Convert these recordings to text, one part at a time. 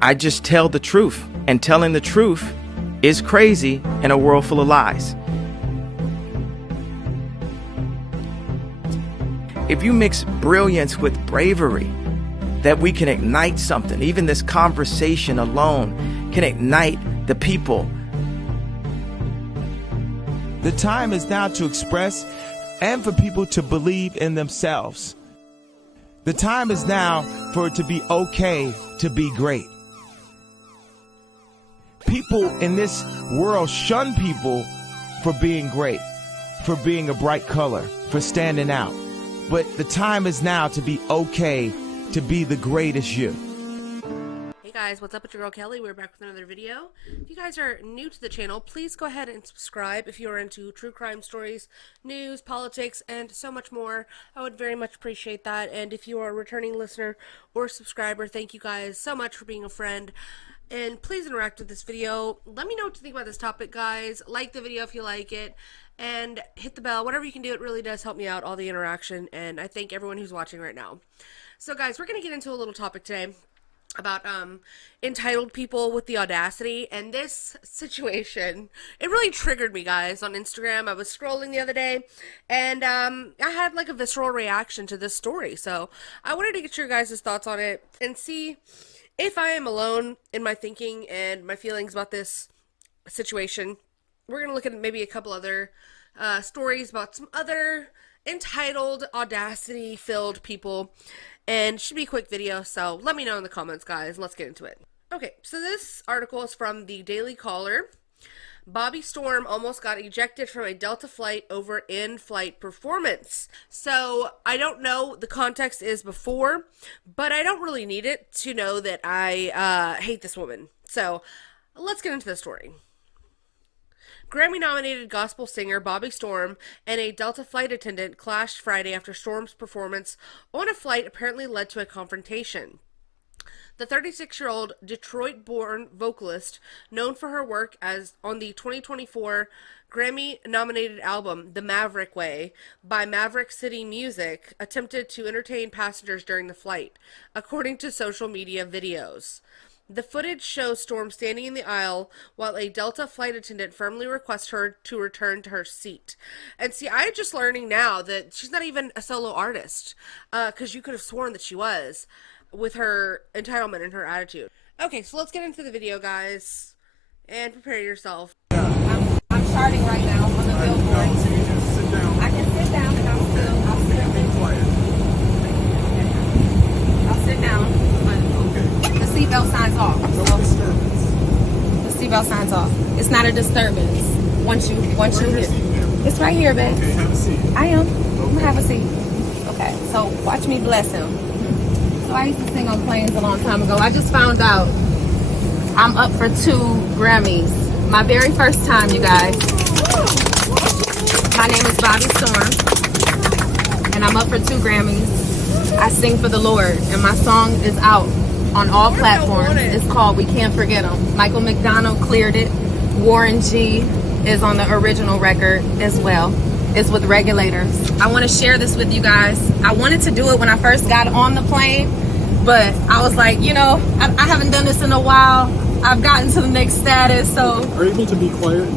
I just tell the truth, and telling the truth is crazy in a world full of lies. If you mix brilliance with bravery, that we can ignite something. Even this conversation alone can ignite the people. The time is now to express and for people to believe in themselves. The time is now for it to be okay to be great. People in this world shun people for being great, for being a bright color, for standing out. But the time is now to be okay to be the greatest you. Hey guys, what's up? It's your girl Kelly. We're back with another video. If you guys are new to the channel, please go ahead and subscribe if you are into true crime stories, news, politics, and so much more. I would very much appreciate that. And if you are a returning listener or subscriber, thank you guys so much for being a friend. And please interact with this video. Let me know what you think about this topic, guys. Like the video if you like it. And hit the bell. Whatever you can do, it really does help me out, all the interaction. And I thank everyone who's watching right now. So guys, we're going to get into a little topic today about entitled people with the audacity. And this situation, it really triggered me, guys, on Instagram. I was scrolling the other day, and I had like a visceral reaction to this story. So I wanted to get your guys' thoughts on it and see if I am alone in my thinking and my feelings about this situation. We're going to look at maybe a couple other stories about some other entitled, audacity-filled people. And it should be a quick video, so let me know in the comments, guys. Let's get into it. Okay, so this article is from the Daily Caller. Bobby Storm almost got ejected from a Delta flight over in-flight performance. So I don't know, the context is before, but I don't really need it to know that I hate this woman. So let's get into the story. Grammy-nominated gospel singer Bobby Storm and a Delta flight attendant clashed Friday after Storm's performance on a flight apparently led to a confrontation. The 36-year-old Detroit-born vocalist, known for her work as on the 2024 Grammy-nominated album The Maverick Way by Maverick City Music, attempted to entertain passengers during the flight, according to social media videos. The footage shows Storm standing in the aisle while a Delta flight attendant firmly requests her to return to her seat. And see, I'm just learning now that she's not even a solo artist, because you could have sworn that she was, with her entitlement and her attitude. Okay, so let's get into the video, guys, and prepare yourself. I'm starting right now on the billboard. I can sit down and I'll sit down. I'll sit down, but the seatbelt signs off. The seatbelt signs off. It's not a disturbance. Once you hit. It's right here, babe. Okay, have a seat. I am. I'm gonna have a seat. Okay, so watch me bless him. So I used to sing on planes a long time ago. I just found out I'm up for 2 Grammys. My very first time, you guys. My name is Bobby Storm, and I'm up for 2 Grammys. I sing for the Lord, and my song is out on all platforms. It's called We Can't Forget 'Em. Michael McDonald cleared it. Warren G is on the original record as well. It's with Regulators. I want to share this with you guys. I wanted to do it when I first got on the plane, but I was like, you know, I haven't done this in a while. I've gotten to the next status, so. Are you able to be quiet?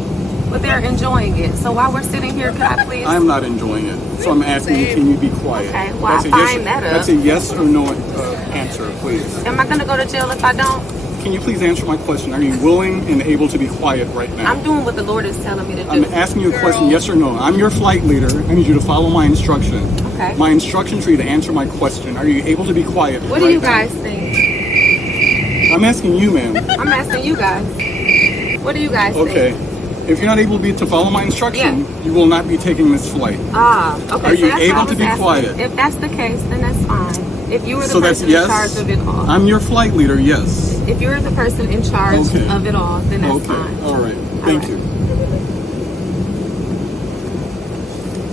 But they're enjoying it. So while we're sitting here, could I please? I'm not enjoying it. So I'm asking you, can you be quiet? Okay, well, I'll find that up. That's a yes or no answer, please. Am I going to go to jail if I don't? Can you please answer my question? Are you willing and able to be quiet right now? I'm doing what the Lord is telling me to do. I'm asking you a question, yes or no. I'm your flight leader. I need you to follow my instruction. Okay. My instruction for you to answer my question. Are you able to be quiet What do you guys think? I'm asking you, ma'am. I'm asking you guys. What do you guys think? Okay. If you're not able to follow my instruction, you will not be taking this flight. Ah, okay. Are you able to be quiet? If that's the case, then that's fine. If you were the So that's person in yes. charge of it all. I'm your flight leader, yes. If you're the person in charge of it all, then that's fine. All right. Thank you.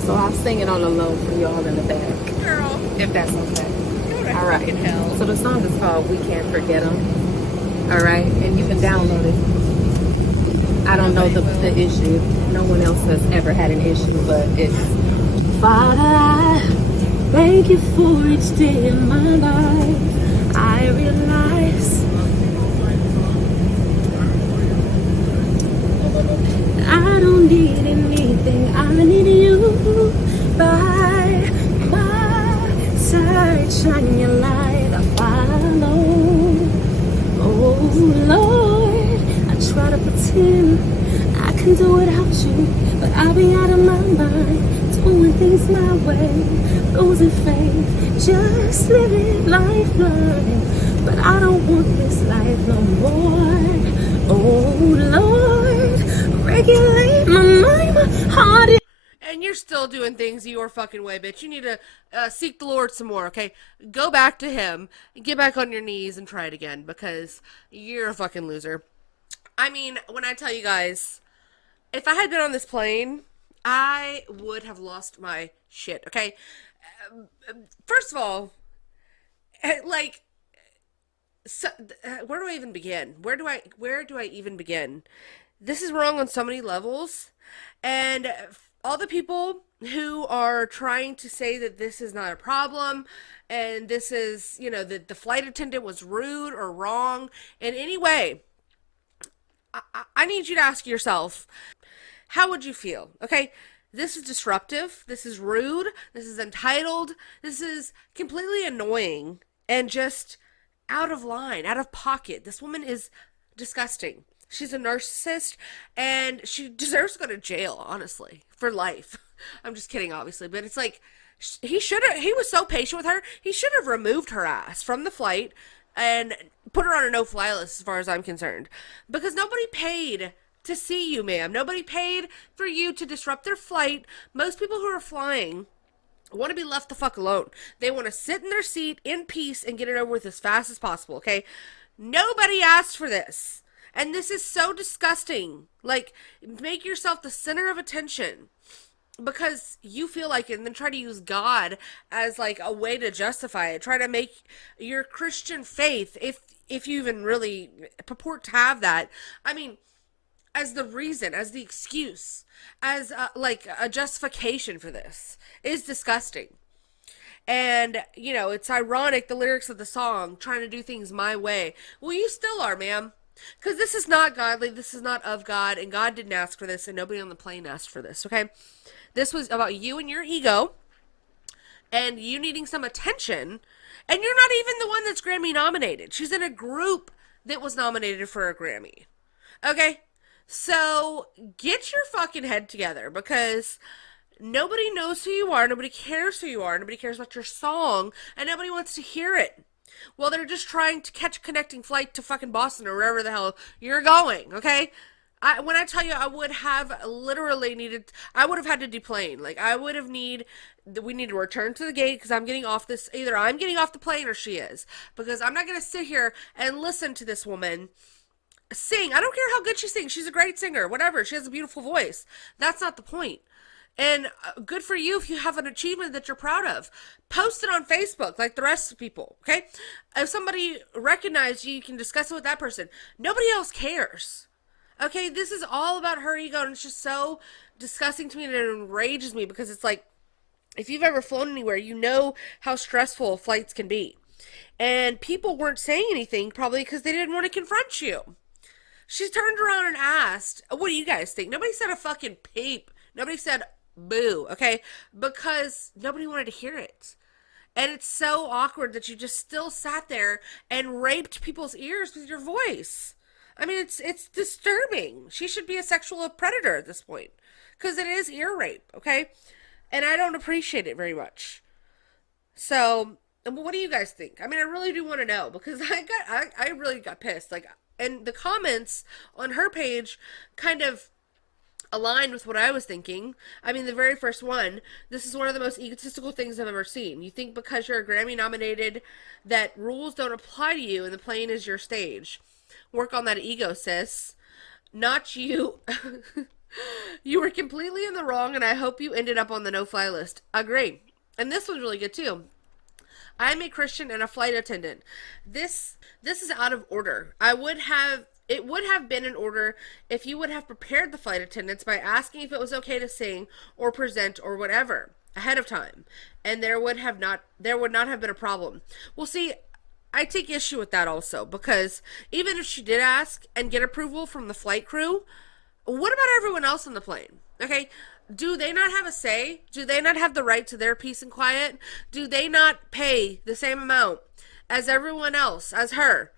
So I'll sing it on the low for y'all in the back. Girl. If that's okay. All All right. hell. So the song is called We Can't Forget 'Em. All right. And you can download it. I don't know the issue. No one else has ever had an issue, but it's Father, I thank you for each day in my life. I realize pretend I can do without you, but I'll be out of my mind, doing things my way, losing faith, just living life blind. But I don't want this life no more. Oh Lord, regulate my mind, my heart. And you're still doing things your fucking way, bitch. You need to seek the Lord some more, okay? Go back to Him, get back on your knees and try it again, because you're a fucking loser. I mean, when I tell you guys, if I had been on this plane, I would have lost my shit, okay? First of all, like, so, where do I even begin? Where do I even begin? This is wrong on so many levels, and all the people who are trying to say that this is not a problem and this is, you know, that the flight attendant was rude or wrong in any way, I need you to ask yourself, how would you feel? Okay, this is disruptive, this is rude, this is entitled, this is completely annoying and just out of line, out of pocket. This woman is disgusting. She's a narcissist, and she deserves to go to jail, honestly, for life. I'm just kidding, obviously, but it's like, he was so patient with her, he should have removed her ass from the flight and put her on a no-fly list as far as I'm concerned. Because nobody paid to see you, ma'am. Nobody paid for you to disrupt their flight. Most people who are flying want to be left the fuck alone. They want to sit in their seat in peace and get it over with as fast as possible, okay? Nobody asked for this. And this is so disgusting. Like, make yourself the center of attention because you feel like it, and then try to use God as like a way to justify it. Try to make your Christian faith, if you even really purport to have that, I mean, as the reason, as the excuse, as like a justification for this is disgusting. And, you know, it's ironic, the lyrics of the song, trying to do things my way. Well, you still are, ma'am. Because this is not godly, this is not of God, and God didn't ask for this, and nobody on the plane asked for this, okay? This was about you and your ego, and you needing some attention, and you're not even the one that's Grammy nominated. She's in a group that was nominated for a Grammy, okay? So, get your fucking head together, because nobody knows who you are, nobody cares who you are, nobody cares about your song, and nobody wants to hear it. Well, they're just trying to catch a connecting flight to fucking Boston or wherever the hell you're going, okay? When I tell you, I would have literally needed, I would have had to deplane. Like, we need to return to the gate because I'm getting off this, either I'm getting off the plane or she is. Because I'm not going to sit here and listen to this woman sing. I don't care how good she sings. She's a great singer, whatever. She has a beautiful voice. That's not the point. And good for you if you have an achievement that you're proud of. Post it on Facebook like the rest of the people, okay? If somebody recognizes you, you can discuss it with that person. Nobody else cares, okay? This is all about her ego, and it's just so disgusting to me, and it enrages me because it's like, if you've ever flown anywhere, you know how stressful flights can be. And people weren't saying anything probably because they didn't want to confront you. She turned around and asked, what do you guys think? Nobody said a fucking peep. Nobody said boo, okay? Because nobody wanted to hear it. And it's so awkward that you just still sat there and raped people's ears with your voice. I mean, it's disturbing. She should be a sexual predator at this point. Because it is ear rape, okay? And I don't appreciate it very much. So, what do you guys think? I mean, I really do want to know. Because I really got pissed. Like, and the comments on her page kind of aligned with what I was thinking. I mean, the very first one, this is one of the most egotistical things I've ever seen. You think because you're a Grammy nominated that rules don't apply to you and the plane is your stage. Work on that ego, sis. Not you. You were completely in the wrong, and I hope you ended up on the no-fly list. Agree. And this one's really good too. I'm a Christian and a flight attendant. This is out of order. It would have been in order if you would have prepared the flight attendants by asking if it was okay to sing or present or whatever ahead of time, and there would not have been a problem. Well, see, I take issue with that also, because even if she did ask and get approval from the flight crew, what about everyone else on the plane? Okay, do they not have a say? Do they not have the right to their peace and quiet? Do they not pay the same amount as everyone else, as her,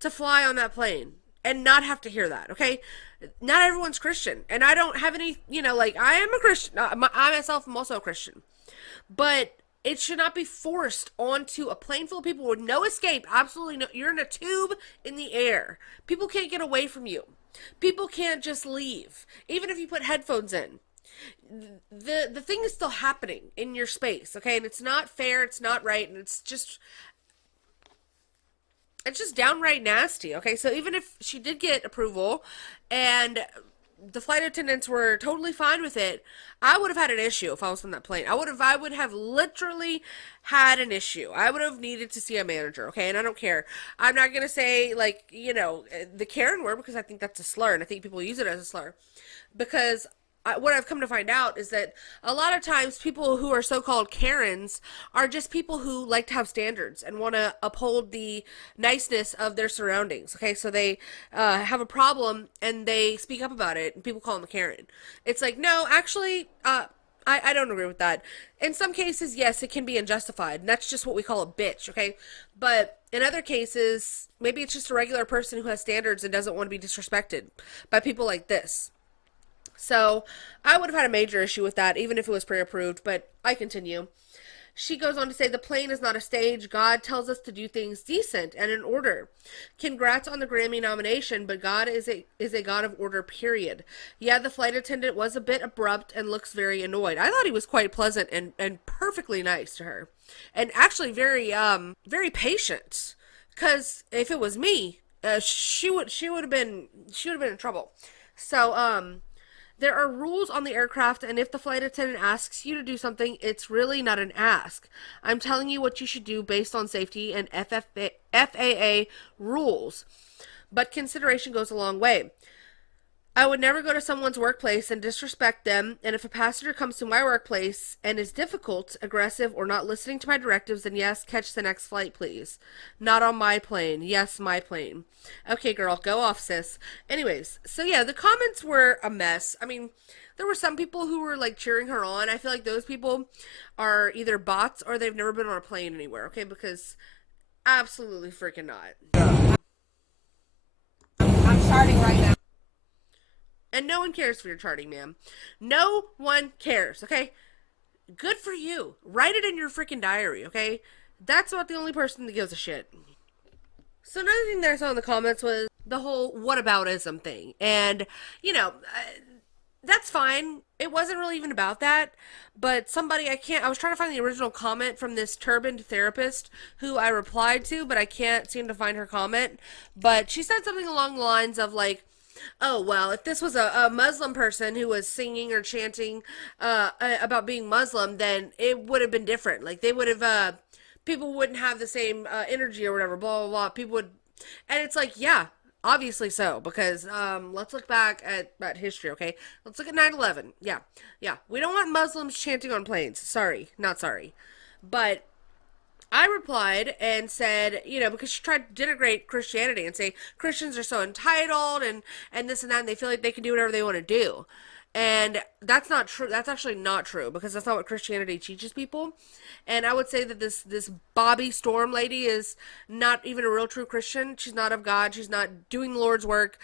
to fly on that plane? And not have to hear that, okay? not everyone's Christian, and I don't have any, like, I am a Christian. I myself am also a Christian, but it should not be forced onto a plane full of people with no escape. Absolutely no. You're in a tube in the air. People can't get away from you. People can't just leave, even if you put headphones in. The thing is still happening in your space, okay? And it's not fair. It's not right, and it's just downright nasty, okay? So even if she did get approval and the flight attendants were totally fine with it, I would have had an issue if I was on that plane. I would have literally had an issue. I would have needed to see a manager, okay? And I don't care. I'm not going to say, like, the Karen word, because I think that's a slur, and I think people use it as a slur. Because what I've come to find out is that a lot of times people who are so-called Karens are just people who like to have standards and want to uphold the niceness of their surroundings. Okay, so they have a problem and they speak up about it, and people call them a Karen. It's like, no, actually, I don't agree with that. In some cases, yes, it can be unjustified, and that's just what we call a bitch, okay? But in other cases, maybe it's just a regular person who has standards and doesn't want to be disrespected by people like this. So I would have had a major issue with that, even if it was pre-approved, but I continue. She goes on to say, the plane is not a stage. God tells us to do things decent and in order. Congrats on the Grammy nomination, but God is a God of order, period. Yeah, the flight attendant was a bit abrupt and looks very annoyed. I thought he was quite pleasant and perfectly nice to her. And actually very patient. Because if it was me, she would have been in trouble. So, there are rules on the aircraft, and if the flight attendant asks you to do something, it's really not an ask. I'm telling you what you should do based on safety and FAA rules. But consideration goes a long way. I would never go to someone's workplace and disrespect them, and if a passenger comes to my workplace and is difficult, aggressive, or not listening to my directives, then yes, catch the next flight, please. Not on my plane. Yes, my plane. Okay, girl, go off, sis. Anyways, so yeah, the comments were a mess. I mean, there were some people who were, like, cheering her on. I feel like those people are either bots or they've never been on a plane anywhere, okay? Because absolutely freaking not. I'm charting right now. And no one cares if you're charting, ma'am. No one cares, okay? Good for you. Write it in your freaking diary, okay? That's about the only person that gives a shit. So another thing that I saw in the comments was the whole whataboutism thing. And, that's fine. It wasn't really even about that. But somebody, I was trying to find the original comment from this turbaned therapist who I replied to, but I can't seem to find her comment. But she said something along the lines of, like, oh, well, if this was a Muslim person who was singing or chanting about being Muslim, then it would have been different. Like, they would have, people wouldn't have the same energy or whatever, blah, blah, blah. People would, and it's like, yeah, obviously so, because let's look back at history, okay? Let's look at 9/11. Yeah. We don't want Muslims chanting on planes. Sorry, not sorry. But I replied and said, because she tried to denigrate Christianity and say Christians are so entitled and this and that, and they feel like they can do whatever they want to do. And that's not true. That's actually not true, because that's not what Christianity teaches people. And I would say that this Bobby Storm lady is not even a real true Christian. She's not of God. She's not doing the Lord's work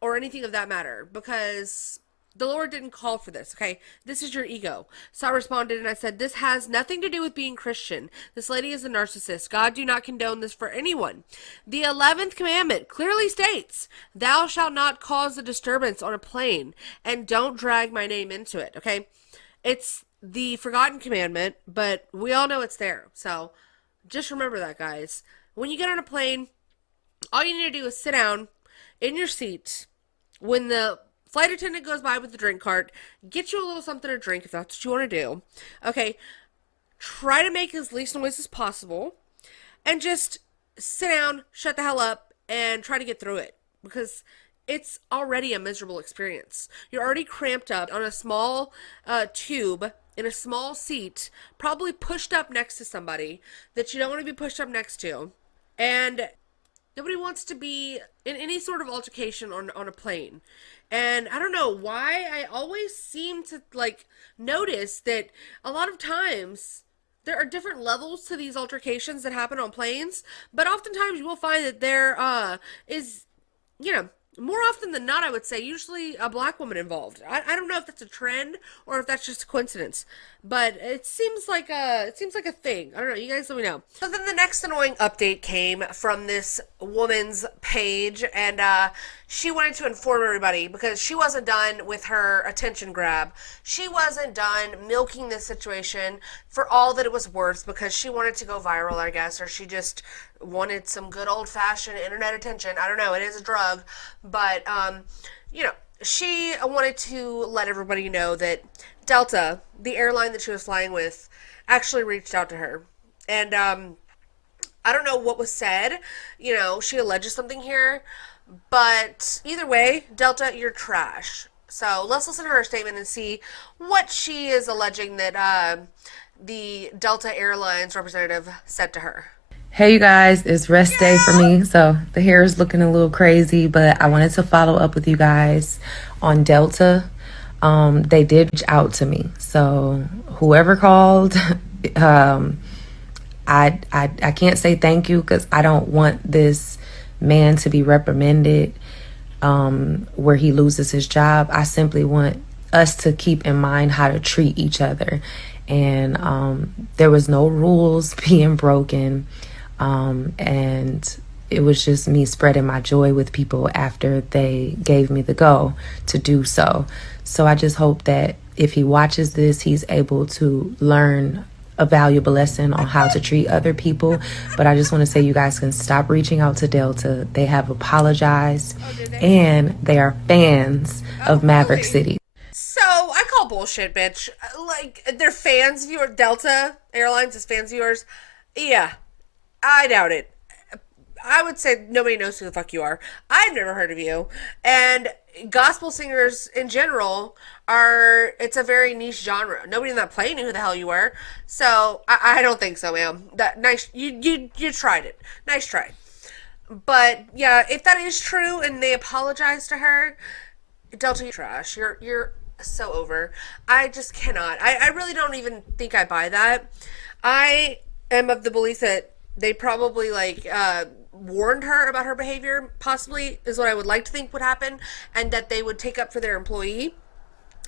or anything of that matter, because the Lord didn't call for this, okay? This is your ego. So I responded and I said, this has nothing to do with being Christian. This lady is a narcissist. God do not condone this for anyone. The 11th commandment clearly states, thou shalt not cause a disturbance on a plane, and don't drag my name into it, okay? It's the forgotten commandment, but we all know it's there. So just remember that, guys. When you get on a plane, all you need to do is sit down in your seat. When the flight attendant goes by with the drink cart, get you a little something to drink if that's what you want to do. Okay, try to make as least noise as possible, and just sit down, shut the hell up, and try to get through it, because it's already a miserable experience. You're already cramped up on a small tube in a small seat, probably pushed up next to somebody that you don't want to be pushed up next to, and nobody wants to be in any sort of altercation on a plane. And I don't know why I always seem to, like, notice that a lot of times there are different levels to these altercations that happen on planes, but oftentimes you will find that there is, more often than not, I would say, usually a black woman involved. I don't know if that's a trend or if that's just a coincidence, but it seems like a thing. I don't know. You guys let me know. So then the next annoying update came from this woman's page, and she wanted to inform everybody because she wasn't done with her attention grab. She wasn't done milking this situation for all that it was worth because she wanted to go viral, I guess, or she just wanted some good old fashioned internet attention. I don't know. It is a drug, but she wanted to let everybody know that Delta, the airline that she was flying with, actually reached out to her. And I don't know what was said. She alleges something here. But either way, Delta, you're trash. So let's listen to her statement and see what she is alleging that the Delta Airlines representative said to her. Hey you guys, it's rest day for me, so the hair is looking a little crazy, but I wanted to follow up with you guys on Delta. They did reach out to me, so whoever called, I can't say thank you because I don't want this man to be reprimanded where he loses his job. I simply want us to keep in mind how to treat each other, and there was no rules being broken. And it was just me spreading my joy with people after they gave me the go to do so. So I just hope that if he watches this, he's able to learn a valuable lesson on how to treat other people. But I just want to say you guys can stop reaching out to Delta. They have apologized and they are fans of Maverick City. So I call bullshit, bitch. Like, they're fans of yours. Delta Airlines is fans of yours. Yeah. I doubt it. I would say nobody knows who the fuck you are. I've never heard of you. And gospel singers in general it's a very niche genre. Nobody in that plane knew who the hell you were. So I don't think so, ma'am. That nice, you tried it. Nice try. But yeah, if that is true and they apologize to her, Delta, you're trash. You're so over. I just cannot. I really don't even think I buy that. I am of the belief that they probably warned her about her behavior, possibly, is what I would like to think would happen, and that they would take up for their employee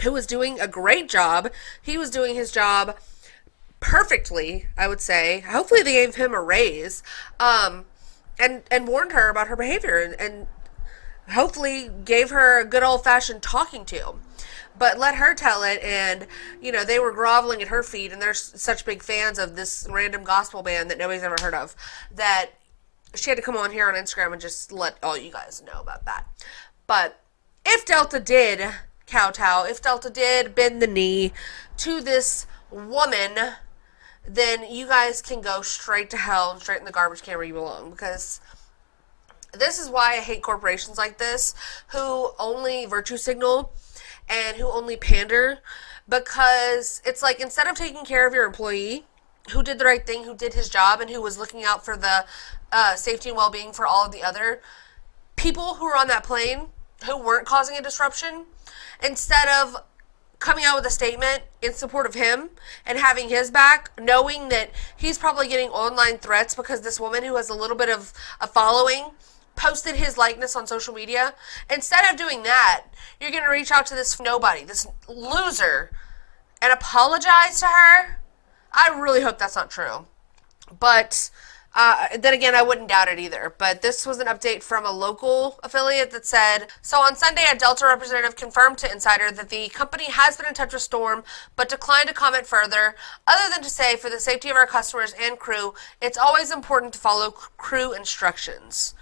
who was doing a great job. He was doing his job perfectly, I would say. Hopefully they gave him a raise, and warned her about her behavior, and hopefully gave her a good old-fashioned talking to. But let her tell it, and, they were groveling at her feet, and they're such big fans of this random gospel band that nobody's ever heard of, that she had to come on here on Instagram and just let all you guys know about that. But if Delta did kowtow, if Delta did bend the knee to this woman, then you guys can go straight to hell and straight in the garbage can where you belong, because this is why I hate corporations like this, who only virtue signal and who only pander, because it's like, instead of taking care of your employee who did the right thing, who did his job, and who was looking out for the safety and well-being for all of the other people who were on that plane who weren't causing a disruption, instead of coming out with a statement in support of him and having his back, knowing that he's probably getting online threats because this woman who has a little bit of a following posted his likeness on social media. Instead of doing that, you're going to reach out to this nobody, this loser, and apologize to her? I really hope that's not true. But then again, I wouldn't doubt it either. But this was an update from a local affiliate that said, so on Sunday, a Delta representative confirmed to Insider that the company has been in touch with Storm, but declined to comment further, other than to say, for the safety of our customers and crew, it's always important to follow crew instructions.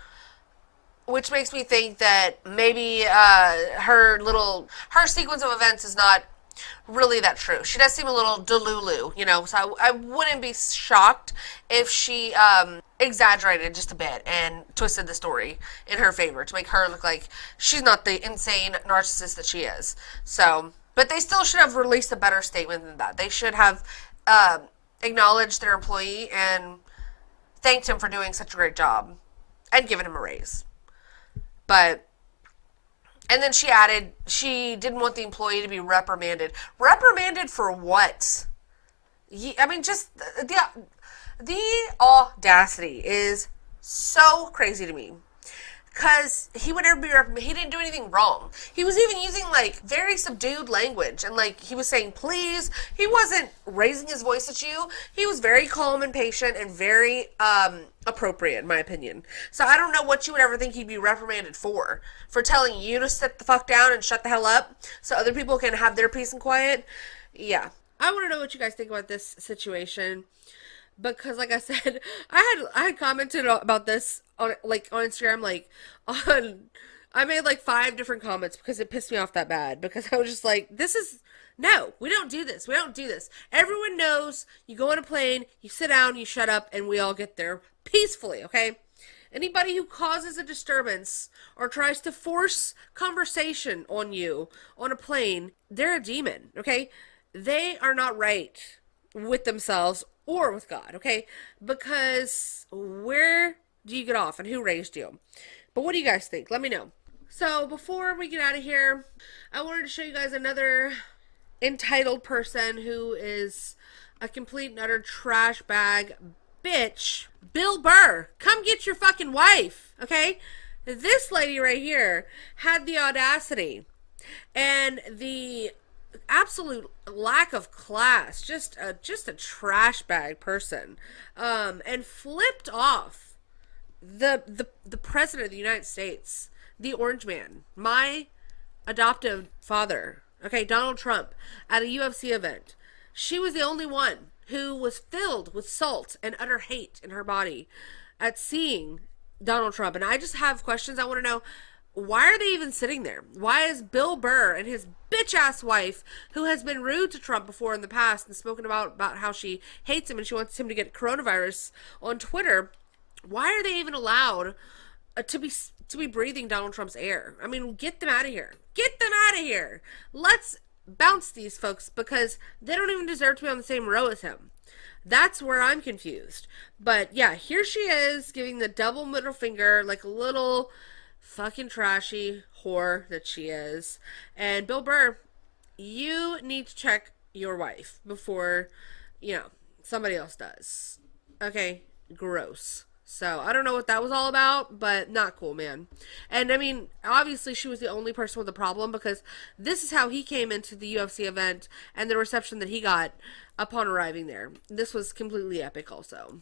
Which makes me think that maybe her sequence of events is not really that true. She does seem a little delulu, so I wouldn't be shocked if she exaggerated just a bit and twisted the story in her favor to make her look like she's not the insane narcissist that she is. So, but they still should have released a better statement than that. They should have acknowledged their employee and thanked him for doing such a great job and given him a raise. And then she added she didn't want the employee to be reprimanded. Reprimanded for what? I mean, just the audacity is so crazy to me. because he would never be he didn't do anything wrong. He was even using like very subdued language, and like he was saying please. He wasn't raising his voice at you. He was very calm and patient and very appropriate in my opinion. So I don't know what you would ever think he'd be reprimanded for telling you to sit the fuck down and shut the hell up so other people can have their peace and quiet. Yeah, I want to know what you guys think about this situation. Because, like I said, I had commented about this on Instagram, I made like 5 different comments because it pissed me off that bad. Because I was just like, no, we don't do this. We don't do this. Everyone knows you go on a plane, you sit down, you shut up, and we all get there peacefully, okay? Anybody who causes a disturbance or tries to force conversation on you on a plane, they're a demon, okay? They are not right with themselves or with God, okay? Because where do you get off and who raised you? But what do you guys think? Let me know. So before we get out of here, I wanted to show you guys another entitled person who is a complete and utter trash bag bitch. Bill Burr, come get your fucking wife, okay? This lady right here had the audacity and the absolute lack of class, just a trash bag person, and flipped off the president of the United States, the Orange Man, my adoptive father, okay, Donald Trump, at a UFC event. She was the only one who was filled with salt and utter hate in her body at seeing Donald Trump. And I just have questions. I want to know, why are they even sitting there? Why is Bill Burr and his bitch-ass wife, who has been rude to Trump before in the past and spoken about how she hates him and she wants him to get coronavirus on Twitter, why are they even allowed to be breathing Donald Trump's air? I mean, get them out of here. Get them out of here. Let's bounce these folks because they don't even deserve to be on the same row as him. That's where I'm confused. But yeah, here she is giving the double middle finger like a little fucking trashy whore that she is. And Bill Burr, you need to check your wife before, somebody else does. Okay? Gross. So, I don't know what that was all about, but not cool, man. And, I mean, obviously she was the only person with a problem because this is how he came into the UFC event and the reception that he got upon arriving there. This was completely epic also.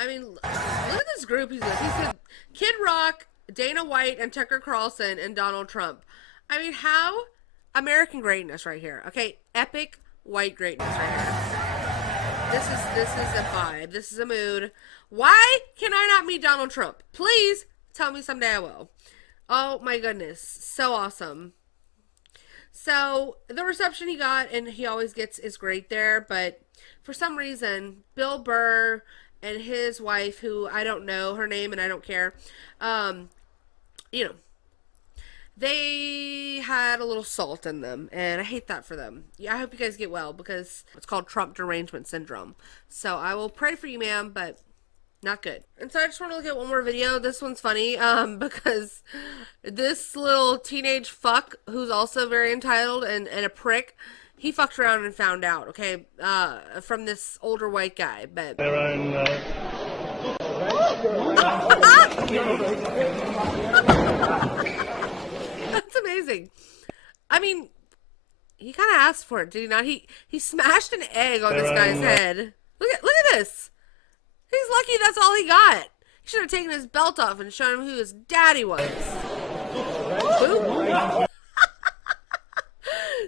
I mean, look at this group he's with. He said Kid Rock, Dana White, and Tucker Carlson, and Donald Trump. I mean, how? American greatness right here. Okay, epic white greatness right here. This is a vibe. This is a mood. Why can I not meet Donald Trump? Please tell me someday I will. Oh my goodness, so awesome. So the reception he got, and he always gets, is great there. But for some reason, Bill Burr and his wife, who I don't know her name and I don't care, they had a little salt in them, and I hate that for them. Yeah, I hope you guys get well, because it's called Trump derangement syndrome. So I will pray for you, ma'am, but not good. And so I just want to look at one more video. This one's funny, because this little teenage fuck, who's also very entitled and a prick, he fucked around and found out, okay, from this older white guy, but... That's amazing. I mean, he kind of asked for it, did he not? He smashed an egg on this guy's head. Look at this. He's lucky that's all he got. He should have taken his belt off and shown him who his daddy was. Boop.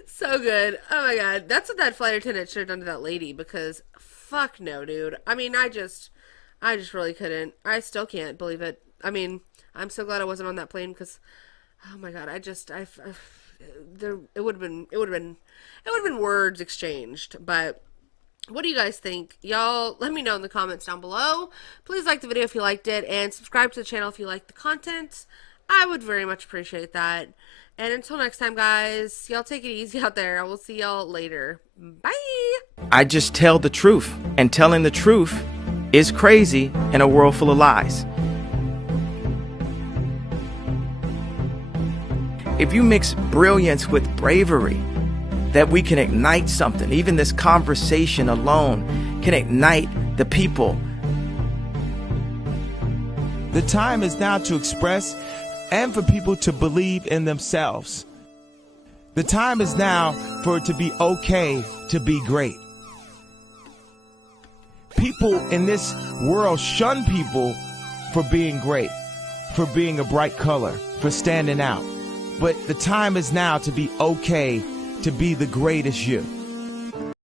So good. Oh my god. That's what that flight attendant should have done to that lady, because fuck no, dude. I mean, I just really couldn't. I still can't believe it. I mean, I'm so glad I wasn't on that plane, because oh my god, it would have been words exchanged. But what do you guys think? Y'all let me know in the comments down below. Please like the video if you liked it, and subscribe to the channel if you like the content. I would very much appreciate that. And until next time, guys, y'all take it easy out there. I will see y'all later. Bye. I just tell the truth, and telling the truth is crazy in a world full of lies. if you mix brilliance with bravery, that we can ignite something. Even this conversation alone can ignite the people. The time is now to express and for people to believe in themselves. The time is now for it to be okay to be great. People in this world shun people for being great, for being a bright color, for standing out. But the time is now to be okay to be the greatest you.